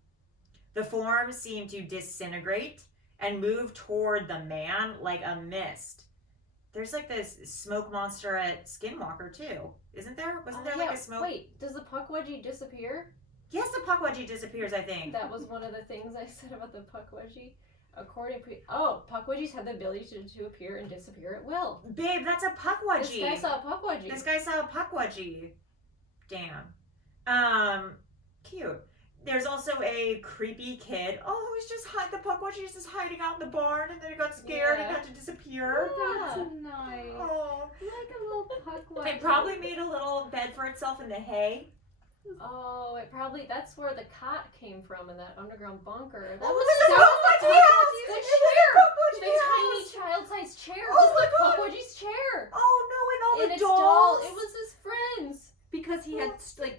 The form seemed to disintegrate and move toward the man like a mist. There's like this smoke monster at Skinwalker too, isn't there? Wasn't there like a smoke? Wait, does the Pukwudgie disappear? Yes, the Pukwudgie disappears, I think. That was one of the things I said about the Pukwudgie. Pukwudgies have the ability to appear and disappear at will. Babe, that's a Pukwudgie. This guy saw a Pukwudgie. This guy saw a Pukwudgie. Damn. Cute. There's also a creepy kid. Oh, who was just the Pukwudgie is just hiding out in the barn, and then it got scared and had to disappear. That's nice. Oh. Like a little Pukwudgie. It probably made a little bed for itself in the hay. Oh, that's where the cot came from in that underground bunker. That was the The tiny child-sized chair. Oh It was my the God. Pukwudgie's chair. Oh no, and all In the its dolls. doll. It was his friends. Because he had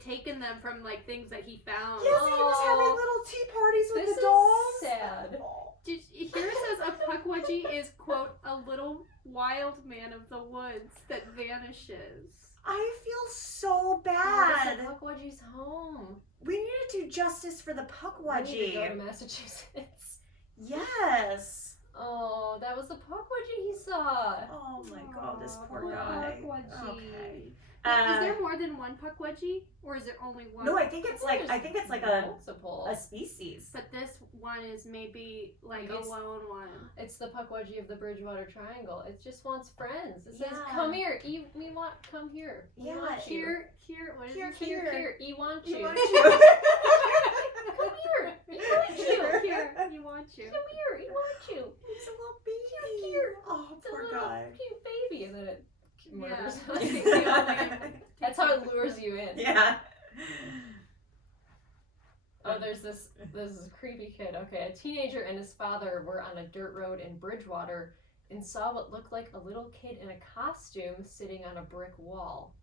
taken them from things that he found. Yes, and he was having little tea parties with This the dolls. is sad. Here it says a Pukwudgie is, quote, a little wild man of the woods that vanishes. I feel so Where's bad. the Pukwudgie's home? We need to do justice for the We need to Pukwudgie. go to Massachusetts. Yes. Oh, that was the Pukwudgie he saw. Oh my God, this Aw, poor poor guy. Pukwudgie. Okay. Is there more than one Pukwudgie, or is there only one? No, I think it's like multiple. a species. But this one is maybe Maybe a it's- lone one. It's the Pukwudgie of the Bridgewater Triangle. It just wants friends. It says, Yeah. "Come here, come here. We Yeah, want you. Here, what is Here, it? Here, He wants You you. want you. Come here, he wants you. here, he wants you. Come here, he wants you. He's a little baby. Here. Oh, It's a poor little guy. cute baby, and then it murders Yeah. him. That's how it lures you in. Yeah. Oh, there's this creepy kid. Okay, a teenager and his father were on a dirt road in Bridgewater and saw what looked like a little kid in a costume sitting on a brick wall.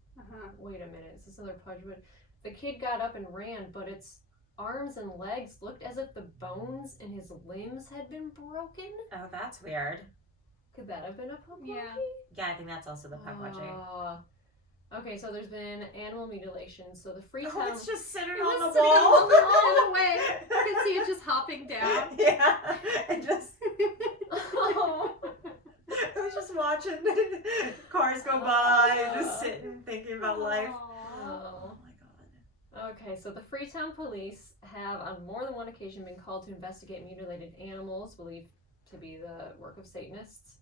Wait a minute, is this another Pudgewood? The kid got up and ran, but its arms and legs looked as if the bones in his limbs had been broken. Oh, that's weird. Could that have been a Pukwudgie? Yeah. Yeah, I think that's also the Pukwudgie. Okay, so there's been animal mutilation. So the Freetown. Oh, it's just sitting It on was the sitting wall. on the wall in a way. You can see it just hopping down. Yeah, it just. Oh. I was just watching cars go by and just sitting thinking about life. Aw. Oh my God. Okay, so the Freetown police have on more than one occasion been called to investigate mutilated animals believed to be the work of Satanists.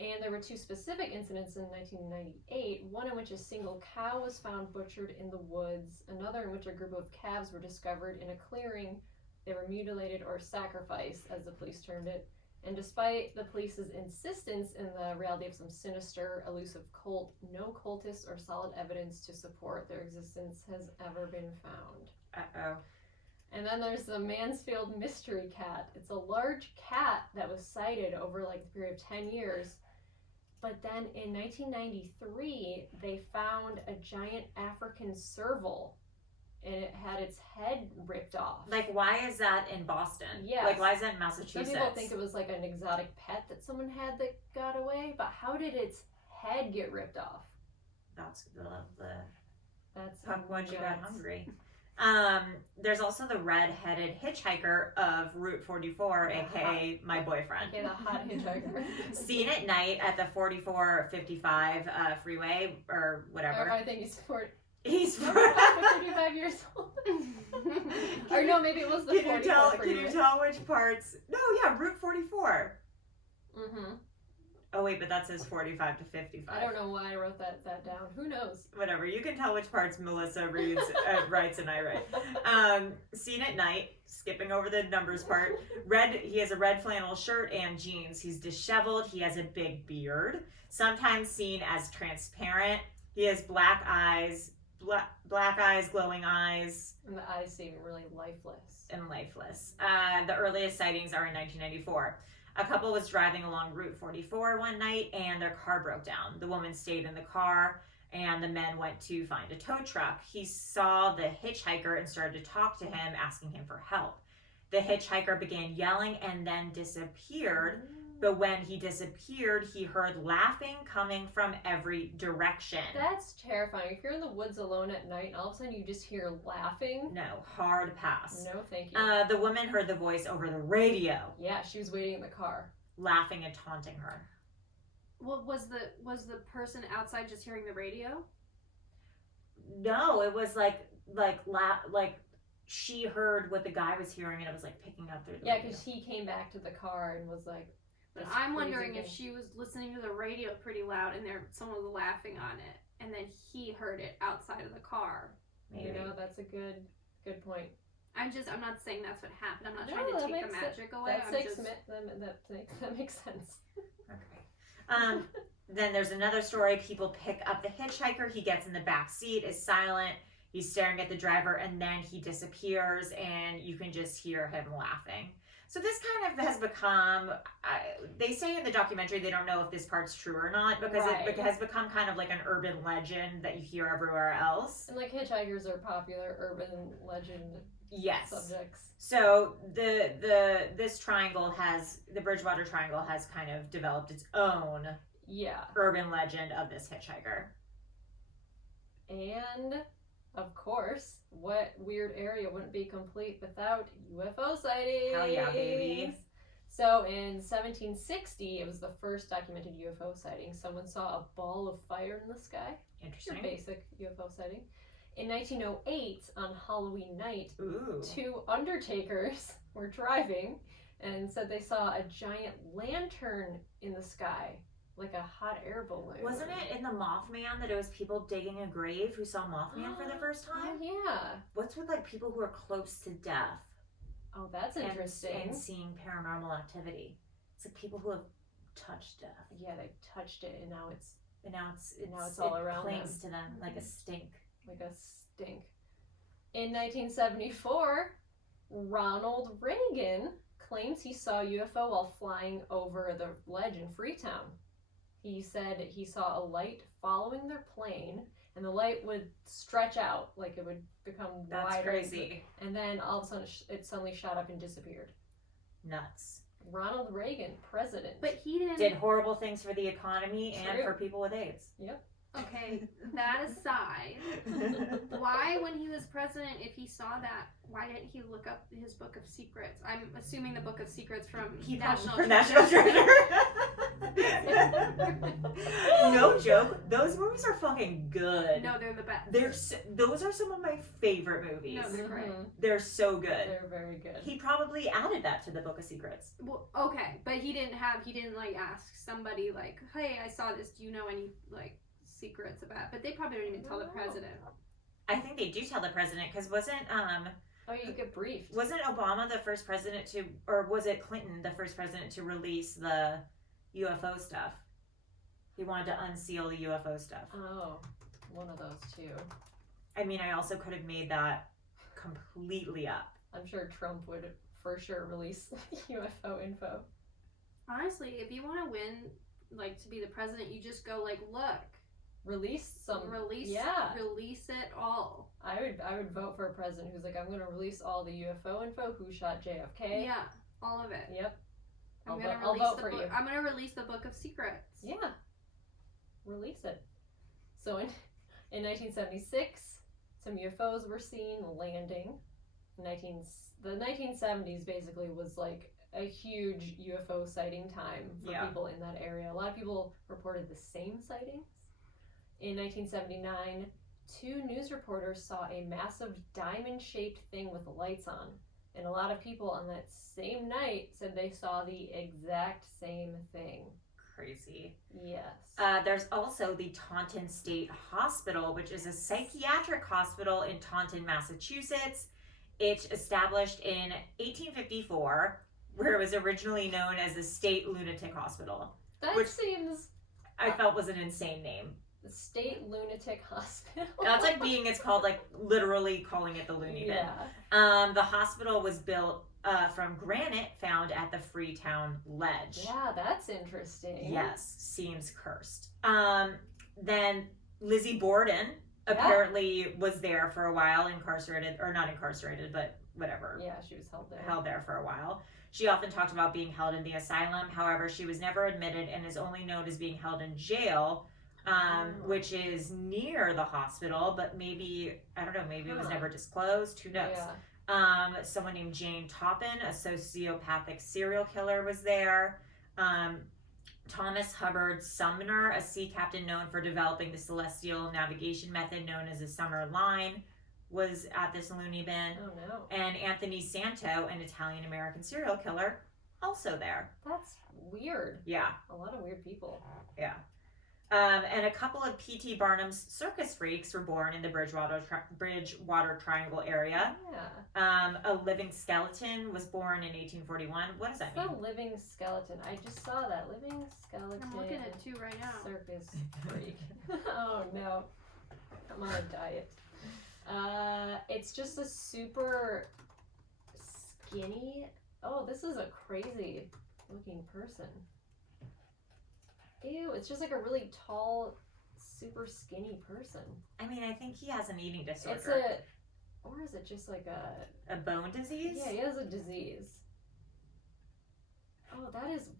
And there were two specific incidents in 1998, one in which a single cow was found butchered in the woods, another in which a group of calves were discovered in a clearing. They were mutilated or sacrificed, as the police termed it. And despite the police's insistence in the reality of some sinister, elusive cult, no cultists or solid evidence to support their existence has ever been found. Uh-oh. And then there's the Mansfield mystery cat. It's a large cat that was sighted over like the period of 10 years. But then in 1993, they found a giant African serval, and it had its head ripped off. Like, why is that in Boston? Yes. Like, why is that in Massachusetts? Some people think it was like an exotic pet that someone had that got away, but how did its head get ripped off? That's the That's Pukwudgie got nuts. hungry. There's also the red-headed hitchhiker of Route 44, aka my boyfriend. Okay, the hot hitchhiker. Seen at night at the 44-55 freeway or whatever. I think he's 40. He's 55 years old. Or no, maybe it was the 44 Can you tell which parts? No, yeah, Route 44. Mm-hmm. Oh wait, but that says 45 to 55. I don't know why I wrote that down. Who knows? Whatever. You can tell which parts Melissa reads, writes, and I write. Seen at night, skipping over the numbers part. He has a red flannel shirt and jeans. He's disheveled. He has a big beard. Sometimes seen as transparent. He has black eyes, glowing eyes. And the eyes seem really lifeless. And lifeless. The earliest sightings are in 1994. A couple was driving along Route 44 one night and their car broke down. The woman stayed in the car and the men went to find a tow truck. He saw the hitchhiker and started to talk to him, asking him for help. The hitchhiker began yelling and then disappeared. But when he disappeared, he heard laughing coming from every direction. That's terrifying. If you're in the woods alone at night and all of a sudden you just hear laughing. No, hard pass. No, thank you. The woman heard the voice over the radio, Yeah, she was waiting in the car. laughing and taunting her. Well, was the person outside just hearing the radio? No, it was like she heard what the guy was hearing, and it was like picking up through the Yeah, radio. because he came back to the car and was like. But this I'm crazy wondering if thing. she was listening to the radio pretty loud and someone was laughing on it, and then he heard it outside of the car. Maybe. You know, that's a good point. I'm not saying that's what happened. I'm not No, trying to that take the makes magic away. That makes sense. Okay. Then there's another story. People pick up the hitchhiker. He gets in the back seat, is silent. He's staring at the driver, and then he disappears, and you can just hear him laughing. So this kind of has become, they say in the documentary they don't know if this part's true or not, because Right. it has become kind of like an urban legend that you hear everywhere else. And like hitchhikers are popular urban legend Yes. subjects. So this triangle the Bridgewater Triangle has kind of developed its own urban legend of this hitchhiker. And of course, what weird area wouldn't be complete without UFO sightings? Hell yeah, baby. So in 1760, it was the first documented UFO sighting. Someone saw a ball of fire in the sky. Interesting. Your basic UFO sighting. In 1908, on Halloween night, Ooh. 2 undertakers were driving and said they saw a giant lantern in the sky, like a hot air balloon. Wasn't it in the Mothman that it was people digging a grave who saw Mothman for the first time? Oh, yeah. What's with like people who are close to death Oh, that's interesting. and seeing paranormal activity? It's like people who have touched death. Yeah, they touched it and now it's It all around clings to them like a stink. like a stink. In 1974, Ronald Reagan claims he saw a UFO while flying over the ledge in Freetown. He said he saw a light following their plane, and the light would stretch out, like it would become That's wider. crazy. And then all of a sudden, it suddenly shot up and disappeared. Nuts. Ronald Reagan, president. But he didn't. Did horrible things for the economy and True. for people with AIDS. Okay, that aside, why, when he was president, if he saw that, why didn't he look up his Book of Secrets? I'm assuming the Book of Secrets from National For Treasure. National Treasure. No joke. Those movies are fucking good. No, they're the best. Those are some of my favorite movies. No, they're great. Mhm. They're so good. They're very good. He probably added that to the Book of Secrets. Well, okay, but he didn't like ask somebody like, hey, I saw this, do you know any like secrets about it? But they probably don't even tell the president. I think they do tell the president, because wasn't You get briefed. wasn't Obama the first president to, or was it Clinton the first president to release the UFO stuff? He wanted to unseal the UFO stuff. Oh, one of those two. I mean, I also could have made that completely up. I'm sure Trump would for sure release UFO info. Honestly, if you want to win, like to be the president, you just go like, look, Release some. release it all. I would vote for a president who's like, I'm going to release all the UFO info. Who shot JFK? Yeah, all of it. Yep. I'm I'll vote for you. I'm gonna release the Book of Secrets. Yeah. Release it. So in 1976, some UFOs were seen landing. The 1970s basically was like a huge UFO sighting time for people in that area. A lot of people reported the same sightings. In 1979, 2 news reporters saw a massive diamond-shaped thing with lights on. And a lot of people on that same night said they saw the exact same thing. Crazy. Yes. There's also the Taunton State Hospital, which is a psychiatric hospital in Taunton, Massachusetts. It's established in 1854, where it was originally known as the State Lunatic Hospital. That seems... I felt was an insane name. The State Lunatic Hospital. That's like it's called like literally calling it the Looney Bin. Yeah. The hospital was built from granite found at the Freetown Ledge. Yeah, that's interesting. Yes, seems cursed. Then Lizzie Borden apparently was there for a while, incarcerated, or not incarcerated, but whatever. Yeah, she was held there. Held there for a while. She often talked about being held in the asylum. However, she was never admitted and is only known as being held in jail, which is near the hospital, but maybe, I don't know, maybe it was never disclosed. Who knows? Yeah. Someone named Jane Toppin, a sociopathic serial killer, was there. Thomas Hubbard Sumner, a sea captain known for developing the celestial navigation method known as the Summer Line, was at this loony bin. Oh no. And Anthony Santo, an Italian-American serial killer, also there. That's weird. Yeah. A lot of weird people. Yeah. And a couple of P.T. Barnum's circus freaks were born in the Bridgewater Triangle area. Yeah. A living skeleton was born in 1841. What does that It's mean? a living skeleton. I just saw that. Living skeleton. I'm looking at 2 right now. Circus freak. Oh no. I'm on a diet. It's just a super skinny. Oh, this is a crazy looking person. Ew, it's just like a really tall, super skinny person. I mean, I think he has an eating disorder. It's a, or is it just like a bone disease? Yeah, he has a disease. Oh, that is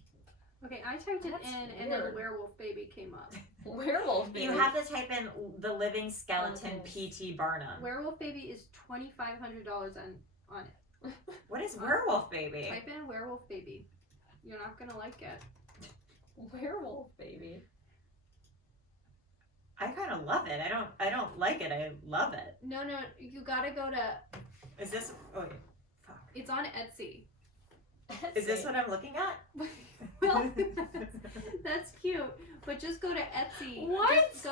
Okay, I typed it That's in and then weird. werewolf baby came up. werewolf baby. You have to type in the living skeleton Skeletons. P.T. Barnum. Werewolf baby is $2,500 on it. What is werewolf baby? Type in werewolf baby. You're not gonna like it. werewolf baby. I kind of love it. I don't like it. I love it. No, you gotta go to. Is this? Oh, wait. Fuck. It's on Etsy. Is this what I'm looking at? Well, that's cute. But just go to Etsy. What? Just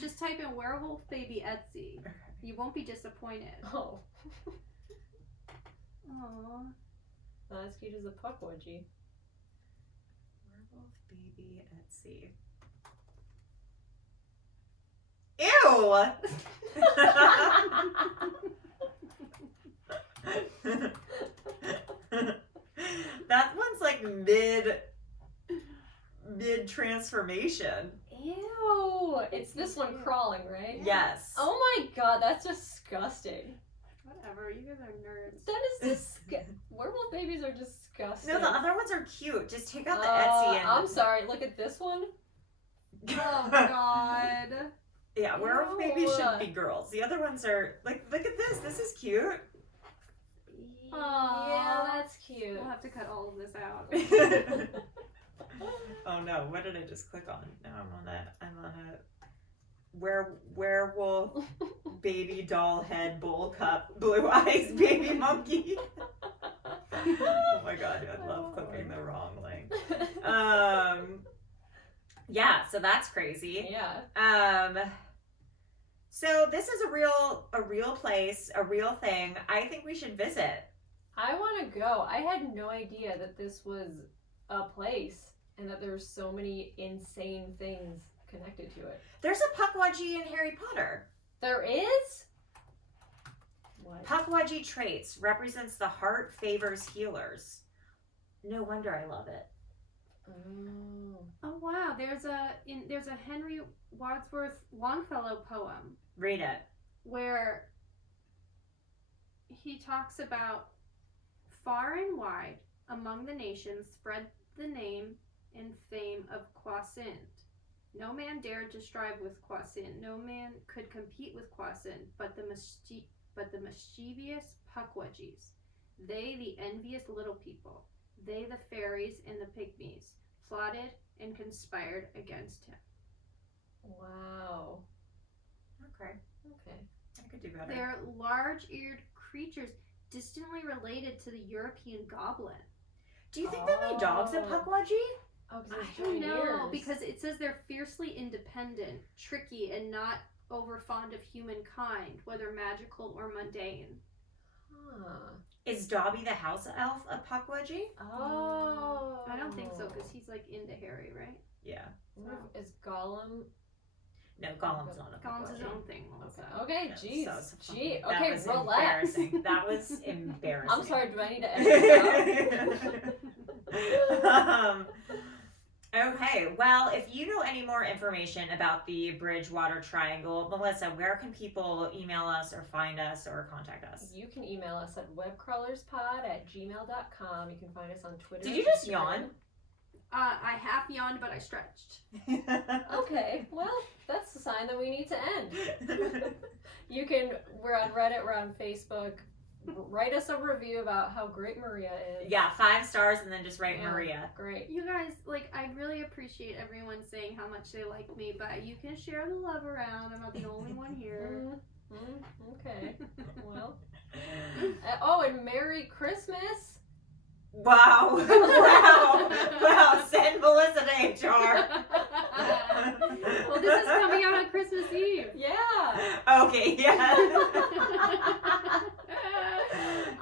just type in werewolf baby Etsy. You won't be disappointed. Oh, Aww. not as cute as a puckwudgie. Werewolf baby Etsy. Ew! That one's like mid transformation. Ew! It's this one crawling, right? Yes. Oh my god, that's disgusting. Whatever, you guys are nerds. That is disgusting. Werewolf babies are disgusting. No, the other ones are cute. Just take out the Etsy and. I'm sorry. Look at this one. Oh god. Yeah, werewolf babies Ew. should be girls. The other ones are like, look at this. This is cute. Aw. Yeah, that's cute. We'll have to cut all of this out. Oh no, what did I just click on? Now I'm on a werewolf baby doll head bowl cup blue eyes baby monkey. Oh my god, I love clicking the wrong link. Yeah, so that's crazy. Yeah. So this is a real place, a real thing. I think we should visit. I want to go. I had no idea that this was a place and that there were so many insane things connected to it. There's a Puckwudgie in Harry Potter. There is? What? Puckwudgie traits represents the heart favors healers. No wonder I love it. Oh. Oh wow, there's a Henry Wadsworth Longfellow poem Read it. where he talks about far and wide among the nations spread the name and fame of Kwasind. No man dared to strive with Kwasind. No man could compete with Kwasind, but the mischievous Puckwudgies. They, the envious little people. They, the fairies and the pygmies, plotted and conspired against him. Wow. Okay. Okay. I could do better. They're large-eared creatures distantly related to the European goblin. Do you think that my dog's a Oh. Puckwudgie? Oh, because I don't know, because it says they're fiercely independent, tricky, and not over fond of humankind, whether magical or mundane. Huh. Is Dobby the house elf a Puckwudgie? Oh. I don't think so, because he's like into Harry, right? Yeah. Is Gollum? No, Gollum's not a Gollum's his Puckwudgie. own thing, Melissa. Okay, Yeah, jeez. so it's Gee, that okay, was relax. Embarrassing. That was embarrassing. I'm sorry, do I need to edit this out? Okay, well, if you know any more information about the Bridgewater Triangle, Melissa, where can people email us or find us or contact us? You can email us at webcrawlerspod@gmail.com. You can find us on Twitter. Did you just yawn? I half yawned, but I stretched. Okay, well, that's the sign that we need to end. We're on Reddit, we're on Facebook. Write us a review about how great Maria is. Yeah, 5 stars and then just write Yeah. Maria. Great. You guys, I really appreciate everyone saying how much they like me, but you can share the love around. I'm not the only one here. Okay. Well. Oh, and Merry Christmas. Wow. Wow. Send Melissa to HR. Well, this is coming out on Christmas Eve. Yeah. Okay, yeah.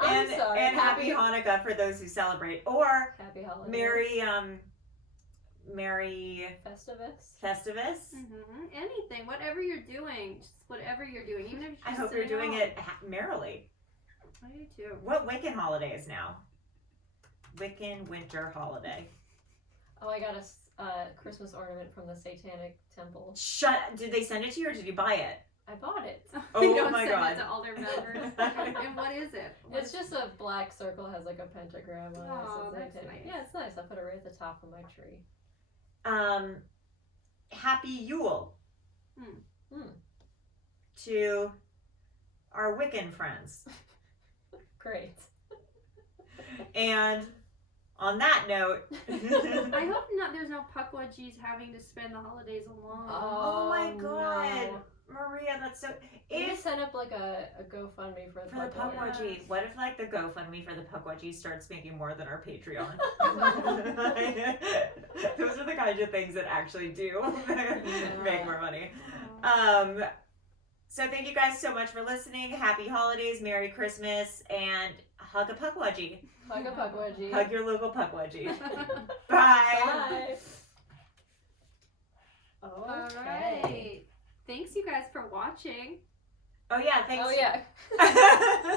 I'm sorry. And happy Hanukkah for those who celebrate. Or Happy holidays. Merry Festivus. Anything, whatever you're doing, just whatever you're doing, even if you're I just hope you're sitting doing home. it merrily. I do too. What Wiccan holiday is now? Wiccan winter holiday. Oh, I got a Christmas ornament from the Satanic Temple. Did they send it to you or did you buy it? I bought it. Oh They don't my send God. it to all their members. And what is it? It's just a black circle, has like a pentagram on it. Oh, so that's Satanic. nice. Yeah, it's nice. I put it right at the top of my tree. Happy Yule. Hmm. To our Wiccan friends. Great. And on that note, I hope there's no Pukwudgies having to spend the holidays alone. oh my God, no. Maria, that's so. You If just set up like a GoFundMe for for the Pukwudgie, Yes. what if like the GoFundMe for the Pukwudgie starts making more than our Patreon? Those are the kinds of things that actually do make more money. So thank you guys so much for listening. Happy holidays, Merry Christmas, and hug a Pukwudgie. Hug a Pukwudgie. Hug your local Pukwudgie. Bye. Bye. All Okay. right. Thanks, you guys, for watching. Oh yeah, thanks. Oh yeah. Yeah.